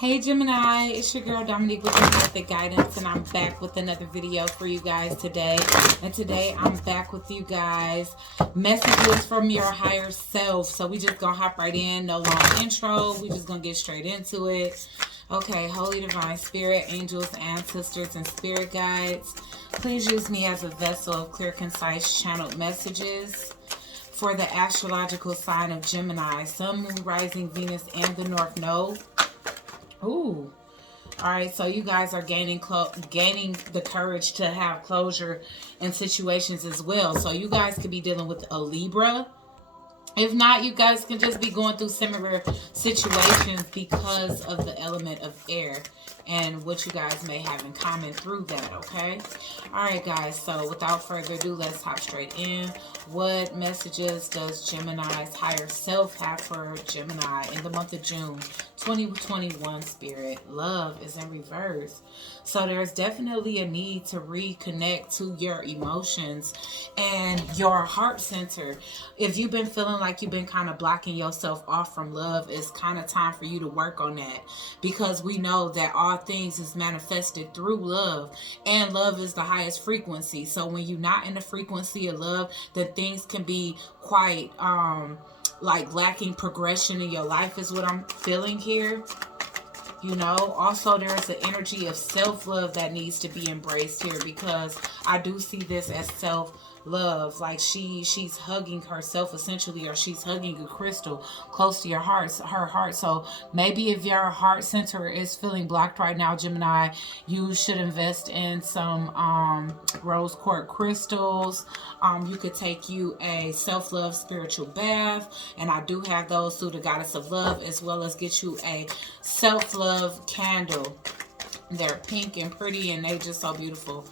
Hey Gemini, it's your girl Dominique with Empathic Guidance, and I'm back with another video for you guys today. And today I'm back with you guys, messages from your higher self. So we just gonna hop right in, no long intro. We just gonna get straight into it. Okay, Holy Divine Spirit, angels, ancestors, and spirit guides, please use me as a vessel of clear, concise, channeled messages for the astrological sign of Gemini, Sun, Moon, Rising, Venus, and the North Node. Ooh. All right, so you guys are gaining the courage to have closure in situations as well. So you guys could be dealing with a Libra. If not, you guys can just be going through similar situations because of the element of air and what you guys may have in common through that, okay? All right, guys, so without further ado, let's hop straight in. What messages does Gemini's higher self have for Gemini in the month of June 2021, Spirit? Love is in reverse. So there's definitely a need to reconnect to your emotions and your heart center. If you've been feeling like you've been kind of blocking yourself off from love, it's kind of time for you to work on that, because we know that all things is manifested through love, and love is the highest frequency. So when you're not in the frequency of love, then things can be quite like lacking progression in your life is what I'm feeling here. You know, also there's the energy of self-love that needs to be embraced here, because I do see this as self-love, like she's hugging herself essentially, or she's hugging a crystal close to her heart. So maybe if your heart center is feeling blocked right now, Gemini, you should invest in some rose quartz crystals. You could take you a self-love spiritual bath, and I do have those through the Goddess of Love, as well as get you a self-love candle. They're pink and pretty, and they just so beautiful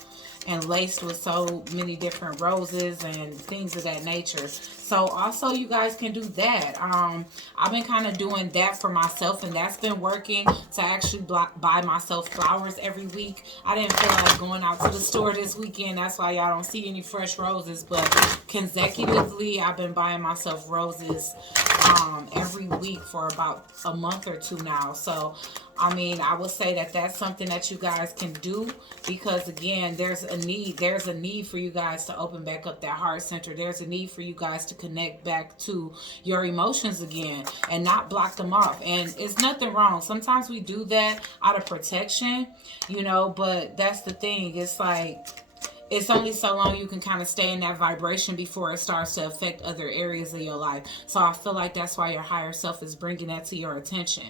and laced with so many different roses and things of that nature. So also you guys can do that. I've been kind of doing that for myself, and that's been working, to actually buy myself flowers every week. I didn't feel like going out to the store this weekend. That's why y'all don't see any fresh roses, but consecutively I've been buying myself roses every week for about a month or two now. So I mean, I would say that that's something that you guys can do, because again, there's a need for you guys to open back up that heart center. There's a need for you guys to connect back to your emotions again and not block them off. And it's nothing wrong. Sometimes we do that out of protection, you know, but that's the thing. It's like, it's only so long you can kind of stay in that vibration before it starts to affect other areas of your life. So I feel like that's why your higher self is bringing that to your attention.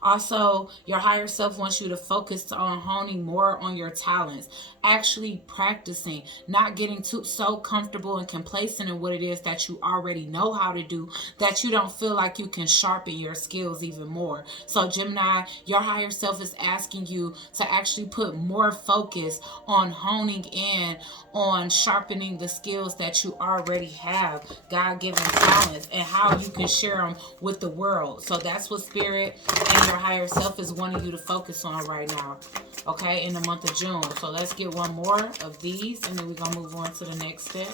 Also, your higher self wants you to focus on honing more on your talents, actually practicing, not getting so comfortable and complacent in what it is that you already know how to do, that you don't feel like you can sharpen your skills even more. So Gemini, your higher self is asking you to actually put more focus on honing in on sharpening the skills that you already have, God-given talents, and how you can share them with the world. So that's what Spirit and your higher self is wanting you to focus on right now, okay, in the month of June. So let's get one more of these, and then we're going to move on to the next step.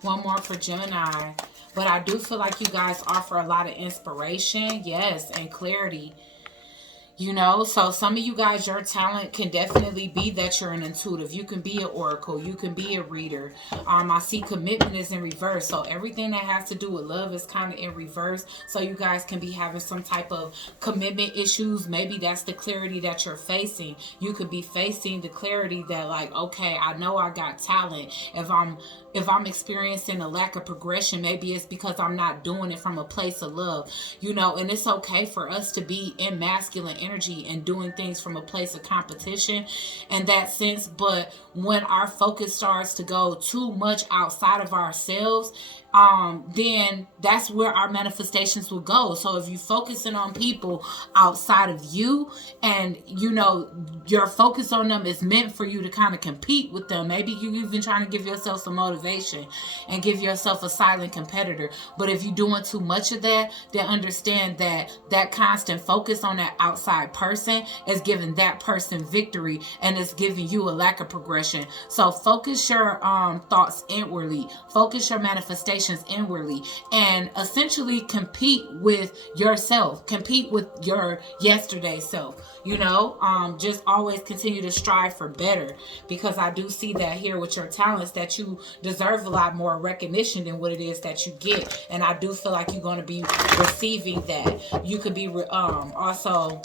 One more for Gemini. But I do feel like you guys offer a lot of inspiration, yes, and clarity. You know, so some of you guys, your talent can definitely be that you're an intuitive. You can be an oracle. You can be a reader. I see commitment is in reverse. So everything that has to do with love is kind of in reverse. So you guys can be having some type of commitment issues. Maybe that's the clarity that you're facing. You could be facing the clarity that, like, okay, I know I got talent. If I'm experiencing a lack of progression, maybe it's because I'm not doing it from a place of love, you know, and it's okay for us to be in masculine energy and doing things from a place of competition in that sense. But when our focus starts to go too much outside of ourselves, then that's where our manifestations will go. So if you're focusing on people outside of you, and you know your focus on them is meant for you to kind of compete with them, maybe you even trying to give yourself some motivation and give yourself a silent competitor. But if you're doing too much of that, then understand that that constant focus on that outside person is giving that person victory, and it's giving you a lack of progression. So focus your thoughts inwardly, focus your manifestation manifestations inwardly and essentially compete with yourself, compete with your yesterday self, you know, just always continue to strive for better, because I do see that here with your talents that you deserve a lot more recognition than what it is that you get. And I do feel like you're going to be receiving that. You could be also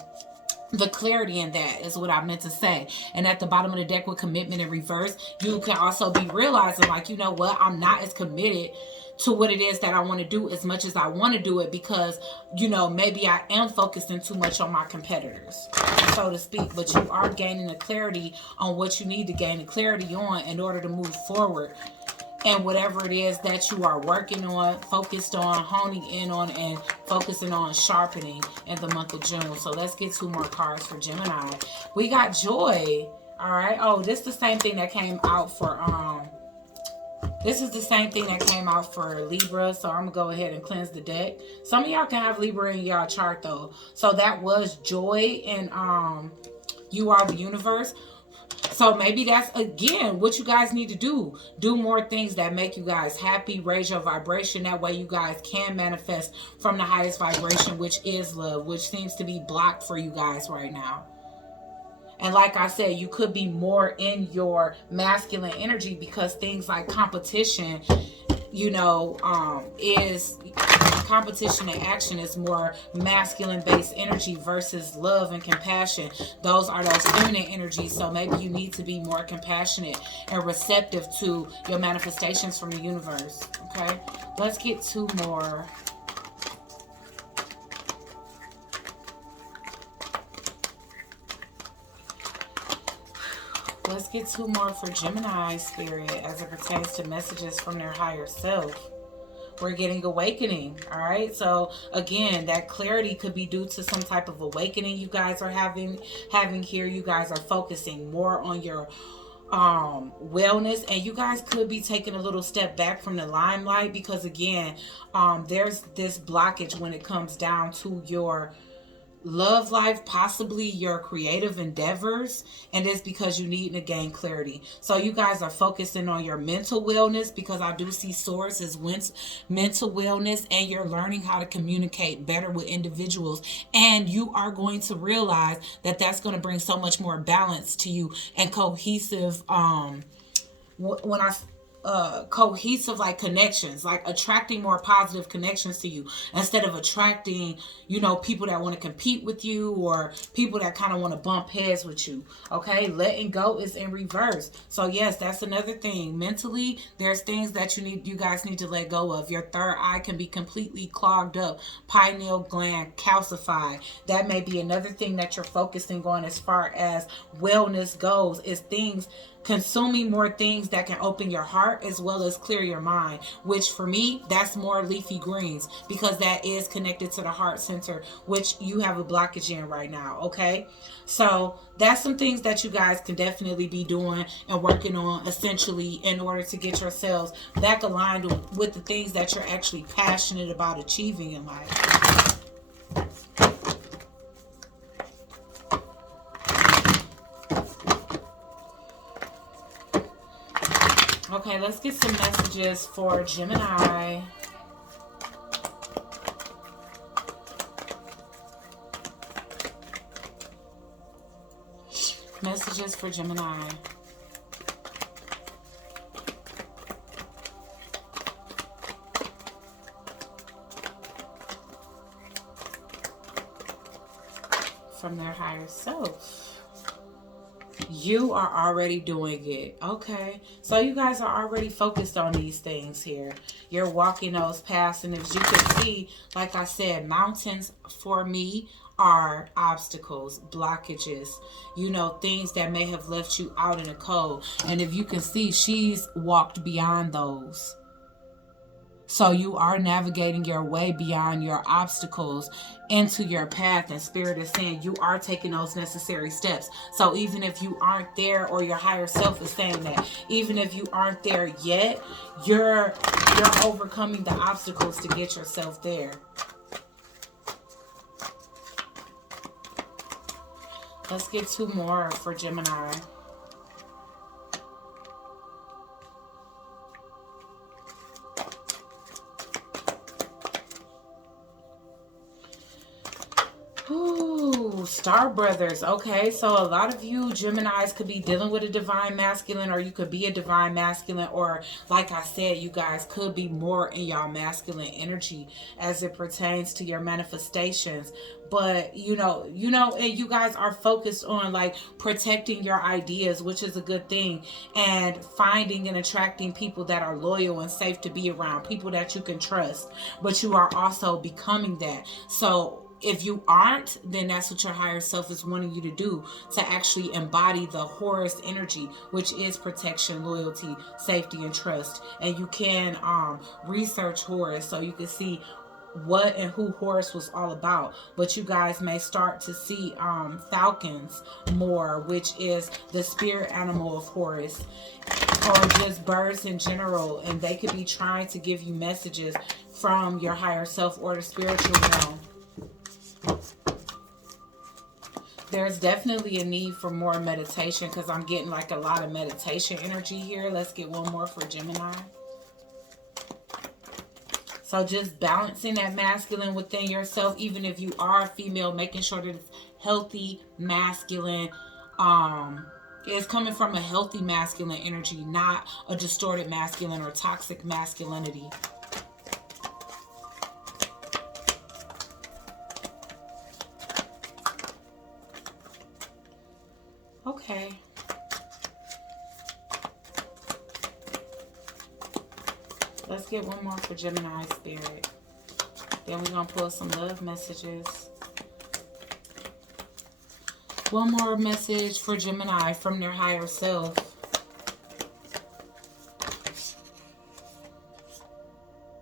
the clarity in that is what I meant to say. And at the bottom of the deck with commitment in reverse, you can also be realizing like, you know what, I'm not as committed to what it is that I want to do as much as I want to do it, because, you know, maybe I am focusing too much on my competitors, so to speak. But you are gaining the clarity on what you need to gain the clarity on in order to move forward. And whatever it is that you are working on, focused on, honing in on, and focusing on sharpening in the month of June. So let's get 2 more cards for Gemini. We got joy. All right. Oh, this is the same thing that came out for this is the same thing that came out for Libra. So I'm gonna go ahead and cleanse the deck. Some of y'all can have Libra in y'all chart though. So that was joy, and you are the universe. So maybe that's, again, what you guys need to do. Do more things that make you guys happy. Raise your vibration. That way you guys can manifest from the highest vibration, which is love, which seems to be blocked for you guys right now. And like I said, you could be more in your masculine energy, because things like competition, you know, is competition and action is more masculine based energy versus love and compassion. Those are those feminine energies. So maybe you need to be more compassionate and receptive to your manifestations from the universe. Okay, let's get 2 more. Let's get 2 more for Gemini spirit as it pertains to messages from their higher self. We're getting awakening. All right. So again, that clarity could be due to some type of awakening you guys are having here. You guys are focusing more on your wellness, and you guys could be taking a little step back from the limelight, because again, there's this blockage when it comes down to your love life, possibly your creative endeavors, and it's because you need to gain clarity. So you guys are focusing on your mental wellness, because I do see Source as mental wellness, and you're learning how to communicate better with individuals, and you are going to realize that that's going to bring so much more balance to you and cohesive cohesive like connections, like attracting more positive connections to you instead of attracting, you know, people that want to compete with you or people that kind of want to bump heads with you. Okay, letting go is in reverse. So yes, that's another thing. Mentally, there's things that you guys need to let go of. Your third eye can be completely clogged up, pineal gland calcified. That may be another thing that you're focusing on as far as wellness goes, is things, consuming more things that can open your heart as well as clear your mind, which for me, that's more leafy greens, because that is connected to the heart center, which you have a blockage in right now. Okay, so that's some things that you guys can definitely be doing and working on, essentially, in order to get yourselves back aligned with the things that you're actually passionate about achieving in life. Okay, let's get some messages for Gemini. Messages for Gemini. From their higher self. You are already doing it. Okay, so you guys are already focused on these things here. You're walking those paths, and as you can see, like I said, mountains for me are obstacles, blockages, you know, things that may have left you out in the cold. And if you can see, she's walked beyond those. So you are navigating your way beyond your obstacles into your path, and Spirit is saying you are taking those necessary steps. So even if you aren't there, or your higher self is saying that, even if you aren't there yet, you're overcoming the obstacles to get yourself there. Let's get 2 more for Gemini. Ooh, Star Brothers. Okay, so a lot of you Geminis could be dealing with a divine masculine, or you could be a divine masculine, or like I said, you guys could be more in y'all masculine energy as it pertains to your manifestations. But you know, and you guys are focused on like protecting your ideas, which is a good thing, and finding and attracting people that are loyal and safe to be around, people that you can trust. But you are also becoming that. So if you aren't, then that's what your higher self is wanting you to do, to actually embody the Horus energy, which is protection, loyalty, safety, and trust. And you can research Horus so you can see what and who Horus was all about. But you guys may start to see falcons more, which is the spirit animal of Horus, or just birds in general, and they could be trying to give you messages from your higher self or the spiritual realm. There's definitely a need for more meditation, because I'm getting like a lot of meditation energy here. Let's get one more for Gemini. So just balancing that masculine within yourself, even if you are a female, making sure that it's healthy masculine, is coming from a healthy masculine energy, not a distorted masculine or toxic masculinity. Okay. Let's get one more for Gemini spirit. Then we're going to pull some love messages. One more message for Gemini from their higher self.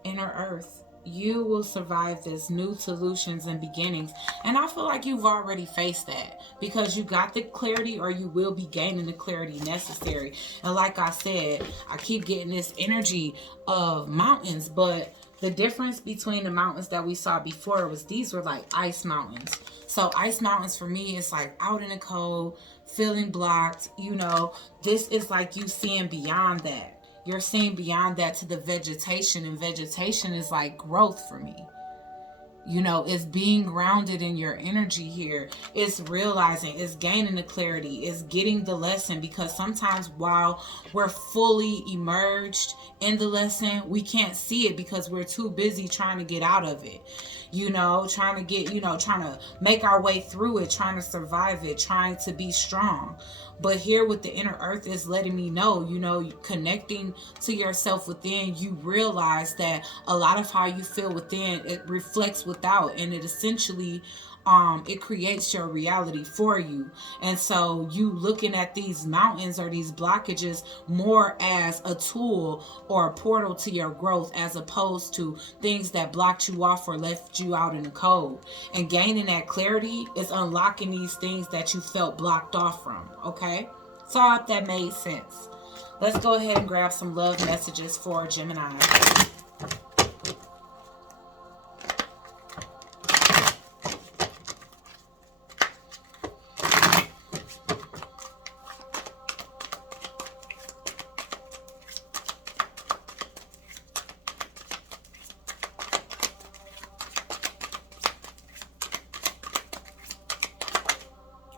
Inner Earth. You will survive this. New solutions and beginnings. And I feel like you've already faced that, because you got the clarity, or you will be gaining the clarity necessary. And like I said, I keep getting this energy of mountains, but the difference between the mountains that we saw before was these were like ice mountains. So ice mountains for me is like out in the cold, feeling blocked. You know, this is like you seeing beyond that. You're seeing beyond that to the vegetation, and vegetation is like growth for me. You know, it's being grounded in your energy here. It's realizing, it's gaining the clarity, it's getting the lesson, because sometimes while we're fully immersed in the lesson, we can't see it because we're too busy trying to get out of it. You know, trying to get, trying to make our way through it, trying to survive it, trying to be strong. But here with the Inner Earth is letting me know, connecting to yourself within, you realize that a lot of how you feel within, it reflects without, and it essentially it creates your reality for you. And so you looking at these mountains or these blockages more as a tool or a portal to your growth, as opposed to things that blocked you off or left you out in the cold. And gaining that clarity is unlocking these things that you felt blocked off from. Okay, so I hope that made sense. Let's go ahead and grab some love messages for Gemini.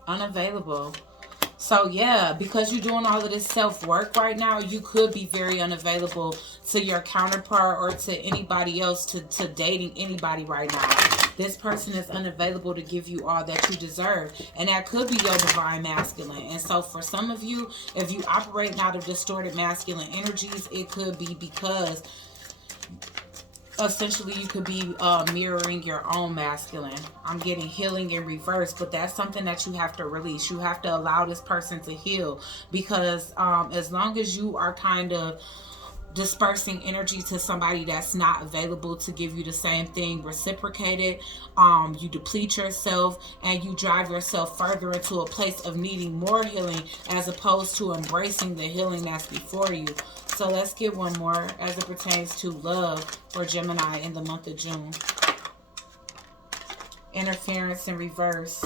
Unavailable. So yeah, because you're doing all of this self-work right now, you could be very unavailable to your counterpart or to anybody else, to dating anybody right now. This person is unavailable to give you all that you deserve, and that could be your divine masculine. And so for some of you, if you operate out of distorted masculine energies, it could be because essentially you could be mirroring your own masculine. I'm getting healing in reverse, but that's something that you have to release. You have to allow this person to heal, because as long as you are kind of dispersing energy to somebody that's not available to give you the same thing reciprocated, you deplete yourself and you drive yourself further into a place of needing more healing, as opposed to embracing the healing that's before you. So let's get one more as it pertains to love for Gemini in the month of June. Interference in reverse.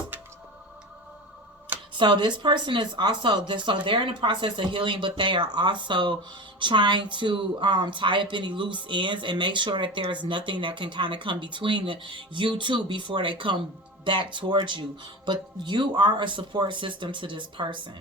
So this person is also, so they're in the process of healing, but they are also trying to tie up any loose ends and make sure that there's nothing that can kind of come between you two before they come back towards you. But you are a support system to this person.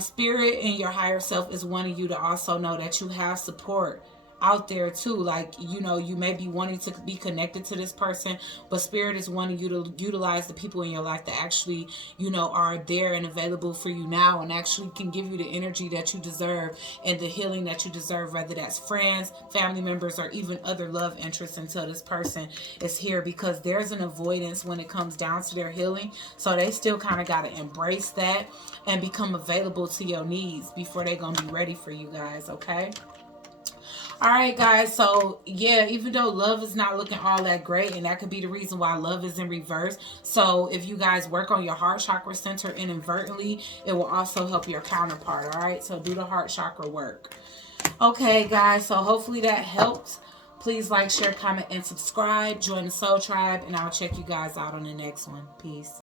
Spirit and your higher self is wanting you to also know that you have support out there too. Like, you know, you may be wanting to be connected to this person, but Spirit is wanting you to utilize the people in your life that actually, you know, are there and available for you now, and actually can give you the energy that you deserve and the healing that you deserve, whether that's friends, family members, or even other love interests, until this person is here, because there's an avoidance when it comes down to their healing. So they still kind of got to embrace that and become available to your needs before they're going to be ready for you guys, okay? All right, guys. So, yeah, even though love is not looking all that great, and that could be the reason why love is in reverse. So, if you guys work on your heart chakra center inadvertently, it will also help your counterpart. All right. So, do the heart chakra work. Okay, guys. So, hopefully that helped. Please like, share, comment, and subscribe. Join the Soul Tribe, and I'll check you guys out on the next one. Peace.